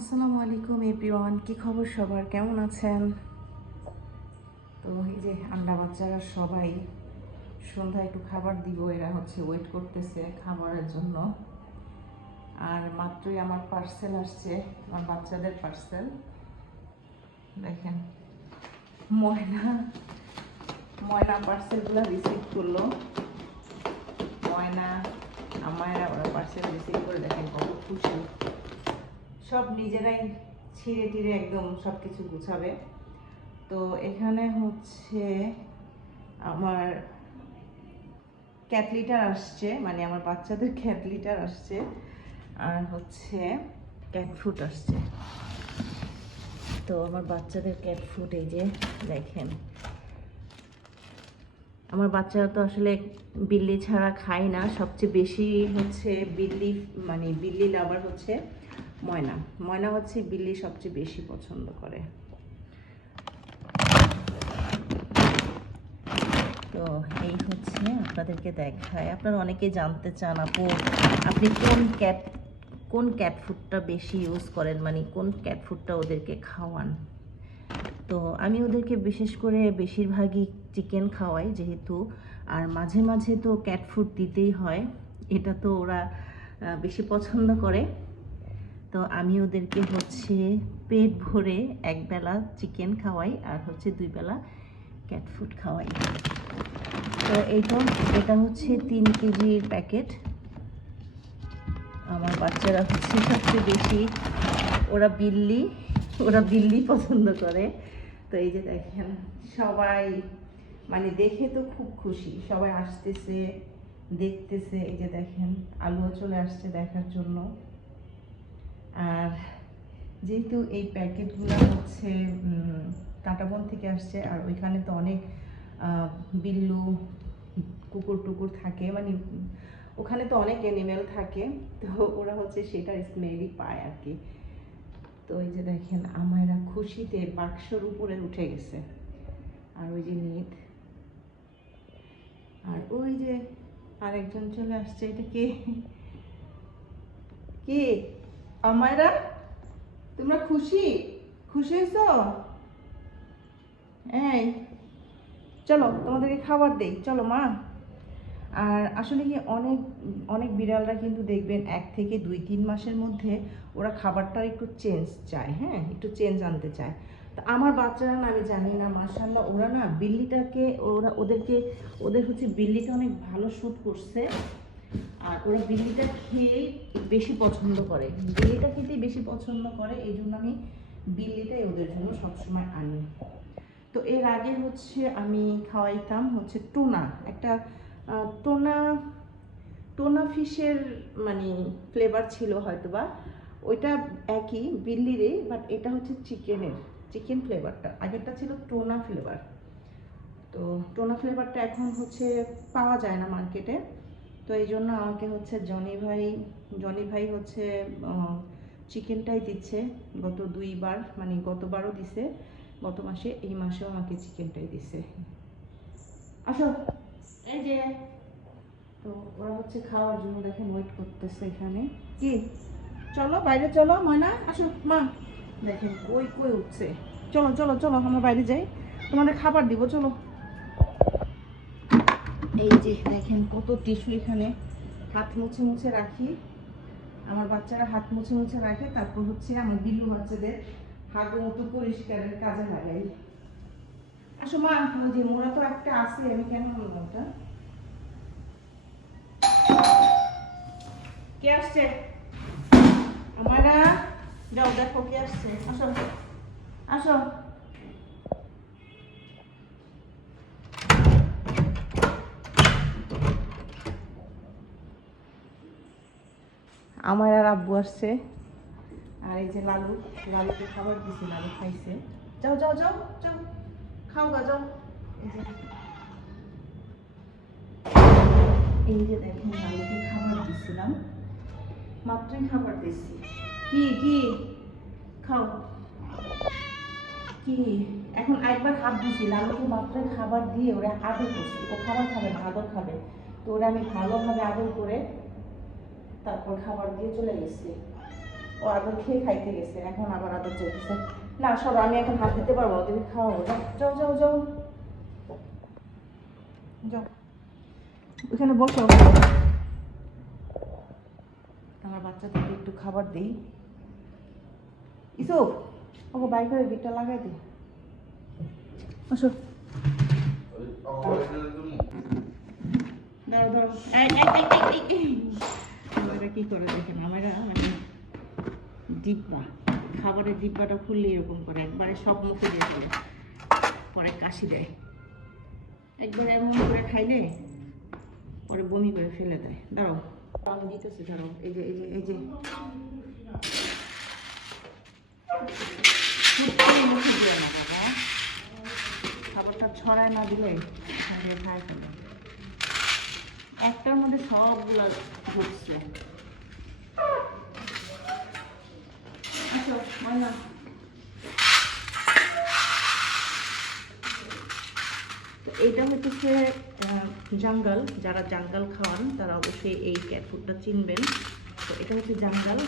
আসসালামু আলাইকুম এভরিওয়ান, কি খবর সবার, কেমন আছেন? তো এই যে আন্ডা বাচ্চারা সবাই সন্ধ্যায় একটু খাবার দিব, এরা হচ্ছে ওয়েট করতেছে খাবারের জন্য। আর মাত্রই আমার পার্সেল আসছে, আমার বাচ্চাদের পার্সেল। দেখেন ময়না ময়না পার্সেলগুলো রিসিভ করলো। ময়না আমায়রা ওরা পার্সেল রিসিভ করে দেখেন কত খুশি। সব নিজেরাই ছিঁড়ে টিড়ে একদম সব কিছু গুছাবে। তো এখানে হচ্ছে আমার ক্যাট লিটার আসছে, মানে আমার বাচ্চাদের ক্যাট লিটার আসছে, আর হচ্ছে ক্যাট ফুড আসছে। তো আমার বাচ্চাদের ক্যাট ফুড এই যে দেখেন। আমার বাচ্চারা তো আসলে বিল্লি ছাড়া খায় না, সবচেয়ে বেশি হচ্ছে বিল্লি, মানে বিল্লি লাভার হচ্ছে ময়না। ময়না হচ্ছে বিল্লি সবচেয়ে বেশি পছন্দ করে। তো এই হচ্ছে আপনাদেরকে দেখায়, আপনারা অনেকে জানতে চান আপু আপনি কোন ক্যাট ফুডটা বেশি ইউজ করেন, মানে কোন ক্যাট ফুডটা ওদেরকে খাওয়ান। তো আমি ওদেরকে বিশেষ করে বেশিরভাগই চিকেন খাওয়াই যেহেতু, আর মাঝে মাঝে তো ক্যাট ফুড দিতেই হয়, এটা তো ওরা বেশি পছন্দ করে। তো আমি ওদেরকে হচ্ছে পেট ভরে একবেলা চিকেন খাওয়াই আর হচ্ছে 2 বেলা ক্যাট ফুড খাওয়াই। তো এটা হচ্ছে 3 কেজির প্যাকেট। আমার বাচ্চারা হচ্ছে সবচেয়ে বেশি ওরা বিল্লি পছন্দ করে। তো এই যে দেখেন সবাই, মানে দেখে তো খুব খুশি, সবাই আসতেছে দেখতেছে। এই যে দেখেন আলুও চলে আসছে দেখার জন্য। আর যেহেতু এই প্যাকেটগুলো হচ্ছে কাঁটাবন থেকে আসছে, আর ওইখানে তো অনেক বিল্লু কুকুর টুকুর থাকে, মানে ওখানে তো অনেক অ্যানিমেল থাকে, তো ওরা হচ্ছে সেটার স্মেলই পায় আর কি। তো ওই যে দেখেন আমারা খুশিতে বাক্সর উপরে উঠে গেছে। আর ওই যে নিট, আর ওই যে আরেকজন চলে আসছে। এটা কে? কে? আমারা, তোমরা খুশি খুশি হয়েছো? এই চলো তোমাদেরকে খাবার দেই, চলো মা। আর আসলে কি অনেক অনেক বিড়ালরা কিন্তু দেখবেন 1 থেকে 2-3 মাসের মধ্যে ওরা খাবারটা একটু চেঞ্জ চায়, হ্যাঁ একটু চেঞ্জ আনতে চায়। তো আমার বাচ্চারা না, আমি জানি না, মাশাআল্লাহ ওরা না বিল্লিটাকে, ওদের হচ্ছে বিল্লিটা অনেক ভালো স্যুট করছে। আর ওরা বিল্লিটা খেয়েই বেশি পছন্দ করে, বিল্লিটা খেতেই বেশি পছন্দ করে, এই জন্য আমি বিল্লিটাই ওদের জন্য সবসময় আনি। তো এর আগে হচ্ছে আমি খাওয়াইতাম হচ্ছে টুনা, একটা টোনা টোনা ফিশের মানে ফ্লেভার ছিল হয়তোবা, ওইটা একই বিল্লিরে, বাট এটা হচ্ছে চিকেন ফ্লেভারটা। আগেরটা ছিল টোনা ফ্লেভার। তো টোনা ফ্লেভারটা এখন হচ্ছে পাওয়া যায় না মার্কেটে। তো এই জন্য আমাকে হচ্ছে জনি ভাই হচ্ছে চিকেনটাই দিচ্ছে। গত 2 বার, মানে গতবারও দিছে, গত মাসে, এই মাসেও আমাকে চিকেনটাই দিছে। আসো, এই যে। তো ওরা হচ্ছে খাওয়ার জন্য দেখেন ওয়েট করতেছে এখানে। কি, চলো বাইরে চলো ময়না, আসো মা। দেখেন কই কই উঠছে। চলো চলো চলো আমরা বাইরে যাই, তোমাদের খাবার দিব, চলো। এই যে দেখেন কত টিস্যু এখানে, হাত মুছে মুছে রাখি। আমার বাচ্চারা হাত মুছে মুছে রাখে, তারপর হচ্ছে আমার বিল্লু বাচ্চাদের হাগু মতো পরিষ্কারের কাজে লাগাই। আসো মা, ওই যে মোড়া তো একটা আছে, আমি কেন বললাম ওটা। কে আসছে? আমারা যাও দেখো কে আসছে, আসো আসো। আমার আর আব্বু আসছে, আর এই যে লালুকে খাবার দিছি, লালু খাইছে। যাও যাও যাও যাও, খাও গা যাও। এই যে দেখেন লালুকে খাবার দিছিলাম, মাত্রই খাবার দিছি। কি কি খাও, কি এখন একবার হাত দিছি, লালুকে মাত্রই খাবার দিয়ে ওরা আদর করছি। ও খাবার খাবে না, আদর খাবে। তো ওরা আমি ভালোভাবে আদর করে তারপর খাবার দিয়ে চলে গেছি। ও আদর খেয়ে খাইতে গেছে, এখন আবার আদর চাইতেছে। না সব আমি এখন হাত দিতে পারবো, ওদেরকে খাওয়াবো। যাও যাও যাও যাও, ওখানে বসো। আমার বাচ্চাদেরকে একটু খাবার দিই। ইসুফ, ওকে বাইকের গেটটা লাগাই দিই। আসো, ধরো ধরো। আমরা কি করে দেখেন, আমরা মানে ডিব্বা, খাবারের ডিব্বাটা খুললে এরকম করে একবারে সব মুখে দিয়ে ফেলে, পরে কাশি দেয়। একবার এমন করে খাইলে পরে বমি করে ফেলে দেয়। দাঁড়াও আমি দিতেছি, দাঁড়াও। এই যে এই যে এই যে মুখে দিও না বাবা, খাবারটা ছড়ায় না দিলে এখান থেকে খায় ফেলে। একটার মধ্যে সবগুলো ঢুকছে। আচ্ছা ময়না, এইটা হচ্ছে জাঙ্গাল। যারা জাঙ্গাল খাওয়ান তারা অবশ্যই এই ক্যাট ফুডটা চিনবেন। তো এটা হচ্ছে জাঙ্গাল।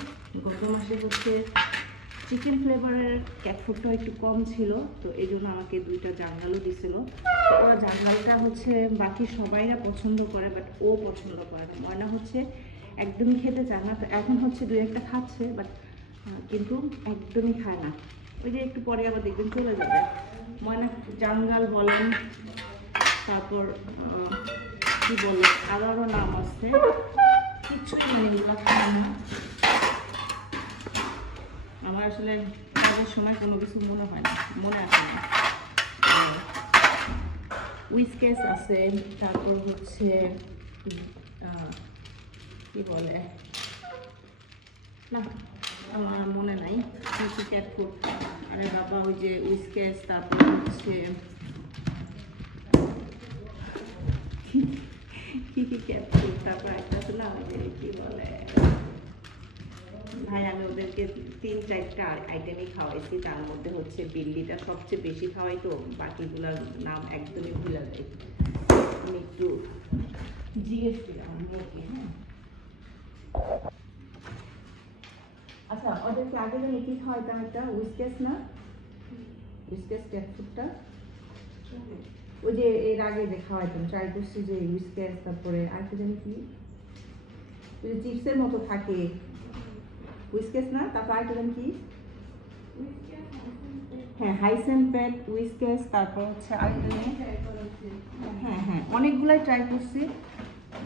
গত মাসে হচ্ছে চিকেন ফ্লেভারের ক্যাট ফুডটা একটু কম ছিল, তো এই জন্য আমাকে 2টা জাঙ্গালও দিছিল। তো ওরা জাঙ্গালটা হচ্ছে বাকি সবাইরা পছন্দ করে, বাট ও পছন্দ করে না। ময়না হচ্ছে একদমই খেতে চায় না। তো এখন হচ্ছে 2-1টা খাচ্ছে, বাট কিন্তু একদমই খায় না। ওই যে একটু পরে আবার দেখবেন চলে যাবে। ময়না জাঙ্গাল বলেন, তারপর কি বলে আরও নাম আছে, কিছুই মানে এগুলো খায় না। আমার আসলে কাজের সময় কোনো কিছু মনে হয় না, মনে আসে না। উইসকেস আছে, তারপর হচ্ছে কি বলে না, আমার মনে নাই কি কি ক্যাট ফুড। আরে বাবা, ওই যে উইসকেস, তারপর হচ্ছে কি কি ক্যাট ফুড, তারপর একটা আছে না ওই যে কি বলে ভাই, আমি ওদেরকে 3-4টা আইটেমই খাওয়াইছি। তার মধ্যে হচ্ছে বিল্লিটা সবচেয়ে বেশি খাওয়াই, তো বাকিগুলোর নাম একদমই ভুলে যাই। আমি একটু জিজ্ঞেস করলাম মেয়েকে। হ্যাঁ আচ্ছা, ওদেরকে আগে যেন কি খাওয়াইতাম, একটা উইসকেস না, উইসকেস ক্যাট ফুডটা ওই যে এর আগে যে খাওয়াইতাম ট্রাই করছি, যে উইসকেস, তারপরে আরেকটা জানি কি ওই যে চিপসের মতো থাকে, উইসকেস না, তারপর আরেকটা জানি কি, হ্যাঁ হাইসেন প্যাট, উইসকেস, তারপর হচ্ছে আরেকটা জানি, হ্যাঁ হ্যাঁ অনেকগুলাই ট্রাই করছি,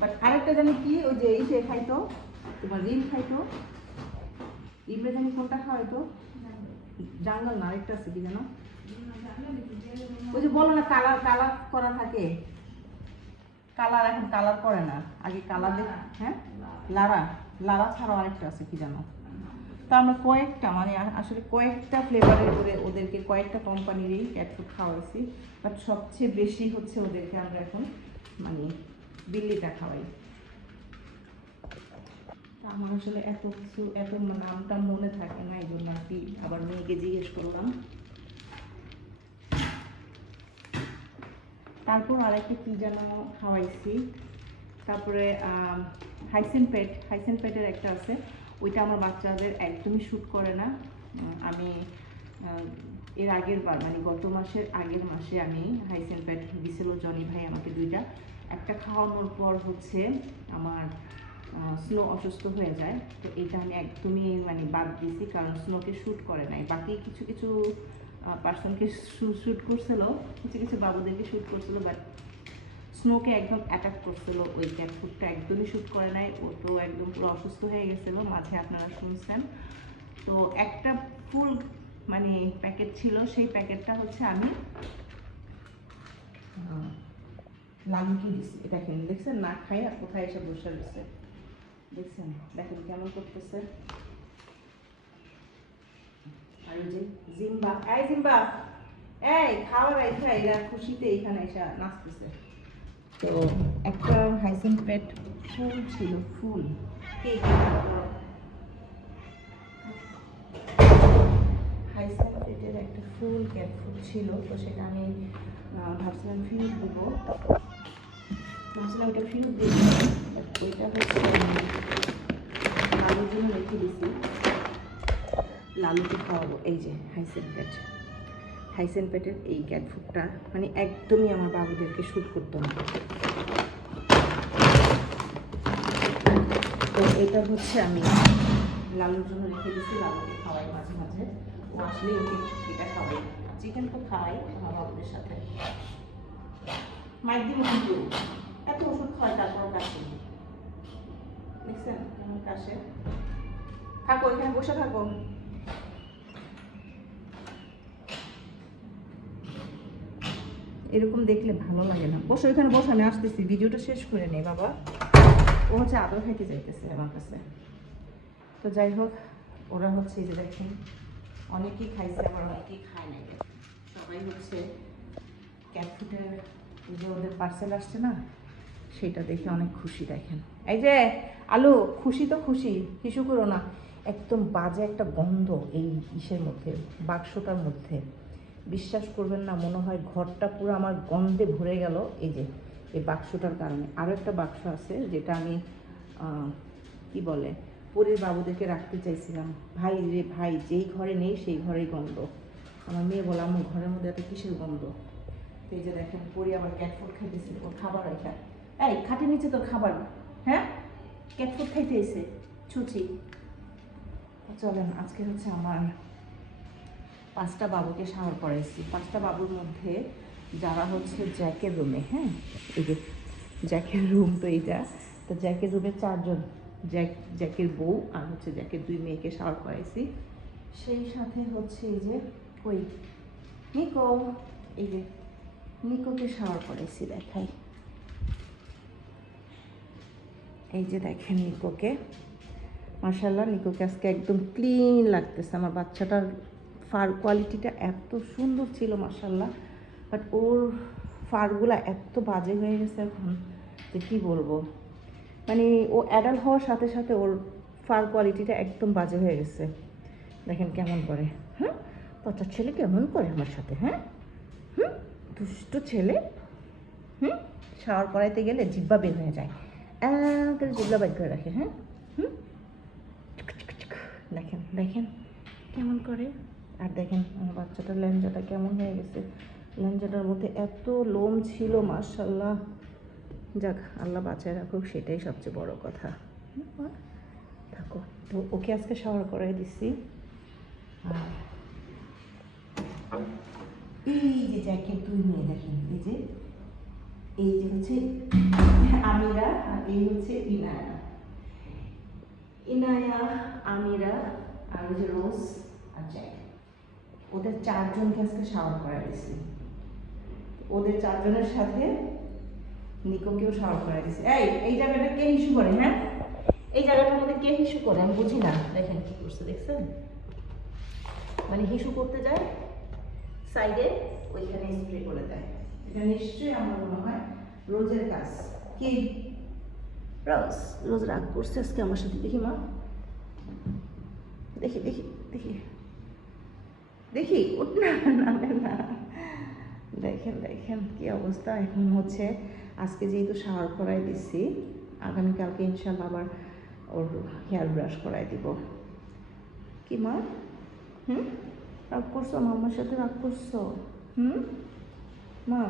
বাট আরেকটা জানি কি ওই যে এই সে খাইতো, তোমার রিম খাইতো, রিমরে জানি কোনটা খাওয়াইতো, জাঙ্গাল না আরেকটা আছে কি জানো, ওই যে বলো না কালার কালার করা থাকে, কালার এখন কালার করে না, আগে কালার দেখ। হ্যাঁ লারা, লারা ছাড়াও আরেকটা আছে কি জানো। তো আমরা কয়েকটা মানে আসলে কয়েকটা ফ্লেভারের করে ওদেরকে কয়েকটা কোম্পানিরই ক্যাট ফুড খাওয়াইছি, বাট সবচেয়ে বেশি হচ্ছে ওদেরকে আমরা এখন মানে বিল্লিটা খাওয়াই। আমার আসলে এত কিছু এত নামটা মনে থাকে না, এই জন্য আর কি আবার মেয়েকে জিজ্ঞেস করলাম। তারপর আরেকটা কী যেন খাওয়াইছি, তারপরে হাইসেন পেট, হাইসেন পেটের একটা আছে, ওইটা আমার বাচ্চাদের একদমই শ্যুট করে না। আমি এর আগের বার মানে গত মাসের আগের মাসে আমি হাইসেন পেট দিছিল জনি ভাই আমাকে 2টা। একটা খাওয়ানোর পর হচ্ছে আমার স্নো অসুস্থ হয়ে যায়, তো এটা আমি একদমই মানে বাদ দিয়েছি, কারণ স্নোকে শ্যুট করে নাই। বাকি কিছু কিছু পার্সনকে শ্যুট করছিল, কিছু কিছু বাবুদেরকে শ্যুট করছিল, বাট স্নোকে একদম অ্যাটাক করছিল। ওই ক্যাট ফুডটা একদমই শ্যুট করে নাই, ও তো একদম পুরো অসুস্থ হয়ে গেছিলো, মাঝে আপনারা শুনছেন। তো একটা ফুল মানে প্যাকেট ছিল, সেই প্যাকেটটা হচ্ছে আমি লালুকে দিছি। এটা খেয়ে দেখছেন না খাইয়া কোথায় এসে বসে রয়েছে, দেখছেন, দেখেন কেমন করতেছে। আর ওই যে জিম্বা, এই জিম্বা, এই খাওয়ার এসে এরা খুশিতে এখানে এসে নাচতেছে। তো একটা হাইসেন পেট ফুল ছিল, ফুল কেক, হাইসেন পেটের একটা ফুল ক্যাট ফুল ছিল, তো সেটা আমি ভাবছিলাম ফিউজ দিব, ভাবছিলাম ওটা ফিউজ দিব, ওইটা হচ্ছে আলুর জন্য রেখে দিছি। লালুকে খাওয়াবো। এই যে হাইসেন পেটের এই ক্যাট ফুডটা মানে একদমই আমার বাবুদেরকে শ্যুট করতো না। তো এটা হচ্ছে আমি লালুর জন্য রেখে দিচ্ছি, লালুকে খাওয়াই মাঝে মাঝে, ও আসলে ওকে এটা খাওয়াই। চিকেন তো খাওয়াই আমার বাবুদের সাথে। মাইক দিব কিন্তু এত ওষুধ খাওয়াই তারপর কাশে, দেখছেন কেমন কাশে। থাকো এখানে বসে থাকো। এরকম দেখলে ভালো লাগে না। বসো এখানে, বসো, আমি আসতেছি, ভিডিওটা শেষ করে নেই বাবা। ও হচ্ছে আদর খাইতে যাইতেছে আমার কাছে। তো যাই হোক, ওরা হচ্ছে এই যে দেখেন অনেকেই খাইছে, আবার অনেকেই খায় নাই। সবাই হচ্ছে ক্যাট ফুডের যে ওদের পার্সেল আসছে না, সেটা দেখে অনেক খুশি। দেখেন এই যে আলু, খুশি তো খুশি, হিসু করো না। একদম বাজে একটা গন্ধ এই ইসের মধ্যে, বাক্সটার মধ্যে। বিশ্বাস করবেন না, মনে হয় ঘরটা পুরো আমার গন্ধে ভরে গেল এই যে এই বাক্সটার কারণে। আরও একটা বাক্স আছে যেটা আমি কি বলে পরীর বাবুদেরকে রাখতে চাইছিলাম। ভাই রে ভাই, যেই ঘরে নেই সেই ঘরেই গন্ধ। আমার মেয়ে বলে আমার ঘরের মধ্যে এত কিসের গন্ধ। তো এই যে দেখেন পরী আবার ক্যাট ফুড খাইতেছে, ওর খাবার রেখা। এই খাটের নিচে তোর খাবার, হ্যাঁ ক্যাট ফুড খাইতে এসে ছুচি। চলেন, আজকে হচ্ছে আমার 5টা বাবুকে শাওয়ার করাইছি। 5টা বাবুর মধ্যে যারা হচ্ছে জ্যাকের রুমে, হ্যাঁ এই যে জ্যাকের রুম তো এইটা, তো জ্যাকের রুমে 4 জন, জ্যাকের বউ আর হচ্ছে জ্যাকের 2 মেয়েকে শাওয়ার করাইছি। সেই সাথে হচ্ছে এই যে ওই নিকো, এই যে নিকোকে শাওয়ার করাইছি। দেখাই, এই যে দেখেন নিকোকে, মাশাআল্লাহ নিকোকে আজকে একদম ক্লিন লাগতেছে। আমার বাচ্চাটার ফার কোয়ালিটিটা এত সুন্দর ছিল মাশাআল্লাহ, বাট ওর ফারগুলা এত বাজে হয়ে গেছে এখন যে কী বলবো। মানে ও অ্যাডাল্ট হওয়ার সাথে সাথে ওর ফার কোয়ালিটিটা একদম বাজে হয়ে গেছে। দেখেন কেমন করে, হ্যাঁ পচার ছেলে কেমন করে আমার সাথে, হ্যাঁ দুষ্ট ছেলে। শাওয়ার করাইতে গেলে জিব্বা বের হয়ে যায়, করে জিব্বা বের করে রাখে। হ্যাঁ দেখেন দেখেন কেমন করে। আর দেখেন আমার বাচ্চাটার ল্যাঞ্জাটা কেমন হয়ে গেছে। ল্যাঞ্জাটার মধ্যে এত লোম ছিল মাশাআল্লাহ। যাক, আল্লাহ বাঁচায় রাখুক, সেটাই সবচেয়ে বড় কথা। থাকো, তো ওকে আজকে শাওয়ার করাই দিচ্ছি। আর এই যে জ্যাকেট 2 মেয়ে দেখেন, এই যে হচ্ছে আমিরা আর এই হচ্ছে ইনায়া, আমিরা আর ওই যে রোজ আর জ্যাক। ওদের 4 জনকে আজকে শাওয়ার করাই দিচ্ছি। ওদের 4 জনের সাথে নিকোকেও শাওয়ার করাই দিচ্ছি। এই জায়গাটা কে হিসু করে, হ্যাঁ এই জায়গাটার মধ্যে কে হিসু করে আমি বুঝি না। দেখেন কি করছে, দেখছেন মানে হিসু করতে যায় সাইডে ওইখানে স্প্রে করে দেয়। এটা নিশ্চয়ই আমার মনে হয় রোজের কাজ। কি রোজ রাগ করছে আজকে আমার সাথে। দেখি মা, দেখি দেখি দেখি দেখি উঠ না, নামে না। দেখেন দেখেন কি অবস্থা। এখন হচ্ছে আজকে যেহেতু শাওয়ার করাই দিচ্ছি, আগামীকালকে ইনশাল্লাহ আবার ওর হেয়ার ব্রাশ করাই দিব। কি মা, রাগ করছো মামার সাথে, রাগ করছো? মা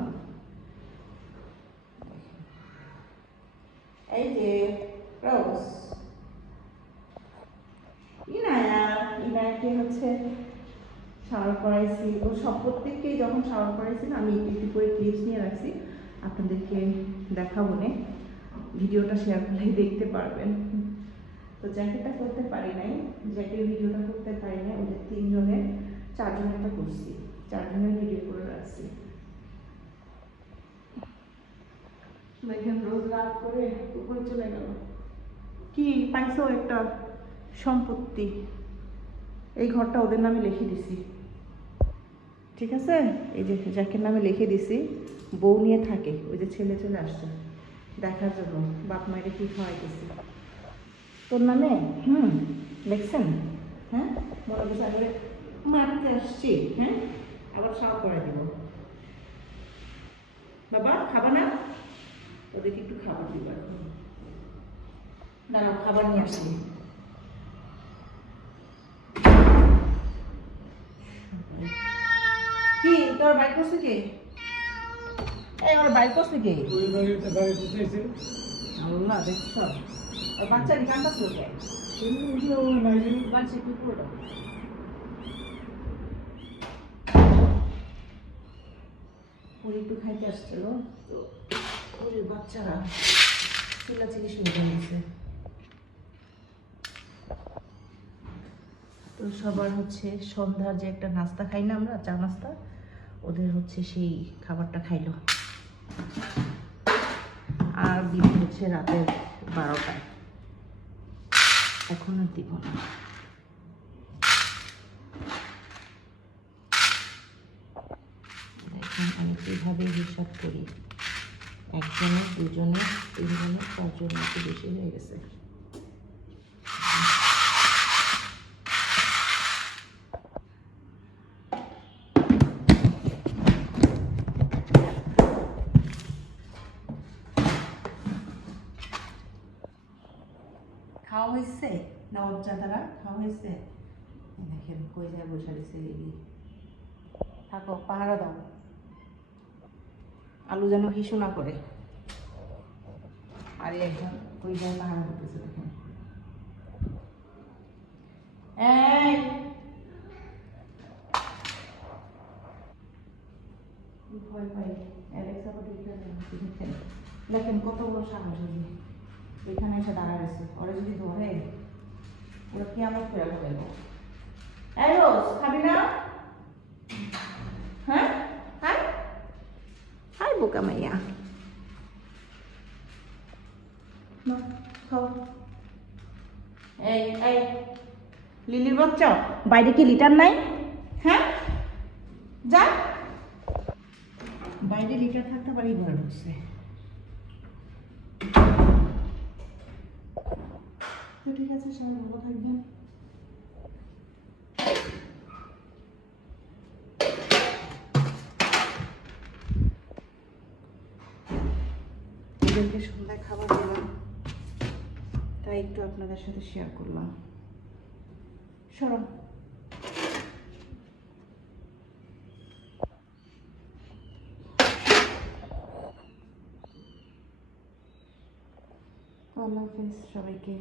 এই যে রোজ, ইনায়াকে হচ্ছে শাওয়ার করাইছি। ও সব প্রত্যেককেই যখন শাওয়ার করাইছি না, আমি একটু করে ক্লিপস নিয়ে রাখছি, আপনাদেরকে দেখাবো না, ভিডিওটা শেয়ার করলেই দেখতে পারবেন। তো জ্যাকেটটা করতে পারি নাই, জ্যাকের ভিডিওটা করতে পারি নাই। ওদের 3 জনের 4 জনেরটা করছি, 4 জনের ভিডিও করে রাখছি। দেখেন রোজ রাগ করে উপরে চলে গেল। কি পাইছো? একটা সম্পত্তি, এই ঘরটা ওদের নামে লিখে দিছি, ঠিক আছে? এই যে জ্যাকের নামে লিখে দিছি, বউ নিয়ে থাকে। ওই যে ছেলে চলে আসছে দেখার জন্য, বাপ মায়ের কি খাওয়াইতেছি তোর নামে। দেখছেন, হ্যাঁ মনে করছে আগে মারতে আসছি, হ্যাঁ আবার সাও করে দিব। বাবা খাবা না? ওদেরকে একটু খাবার দিব এখন, দাঁড়াও খাবার নিয়ে আসি। তোর বাইক করছে কে? এই ওর বাইক করছে কে? আল্লাহ দেখছ বাচ্চা নি কান্দাছ কে? বাচ্চা কি করে? ওর একটু খাইতে আসছিল তো ওর বাচ্চারা চিল্লাচিল্লি শুরু করে দিয়েছে। তো সবার হচ্ছে সন্ধ্যার যে একটা নাস্তা খাই না আমরা, চা নাস্তা, ওদের হচ্ছে সেই খাবারটা খাইলো। আর দিদি হচ্ছে রাতের 12টায়, এখন আর দিব না। দেখুন আমি কীভাবে হিসাব করি, একজনে, দুজনে, তিনজনে, চারজনের একটু বেশি হয়ে গেছে। খাওয়া হয়েছে নবাব চাঁদারা? খাওয়া হয়েছে? দেখেন কই যায় বসে দিছে রেডি। থাকো, পাহারা দাও, আলু যেন হিসু না করে। আর একজন কই যায় পাহারা করতেছে দেখেন। ভয় পাই অ্যালেক্সা বা দেখেন দেখেন কত বড় সাহস। এখানে এসে দাঁড়া গেছে, ওরা যদি ধরে ওরা কি আমার ফেরা ফেলবো। এই রোজ খাবি না? হ্যাঁ হাই হাই বোকা মাইয়া, না খাও। এই এই লিলির বাচ্চা, বাইরে কি লিটার নাই? হ্যাঁ যা, বাইরে লিটার থাকতে পারি ঘরে ঢুকছে। তো ঠিক আছে, সবাই ভালো থাকবেন। ওদেরকে সন্ধ্যায় খাবার দিলাম, তাই একটু আপনাদের সাথে শেয়ার করলাম। সরো। আল্লাহ হাফেজ সবাইকে।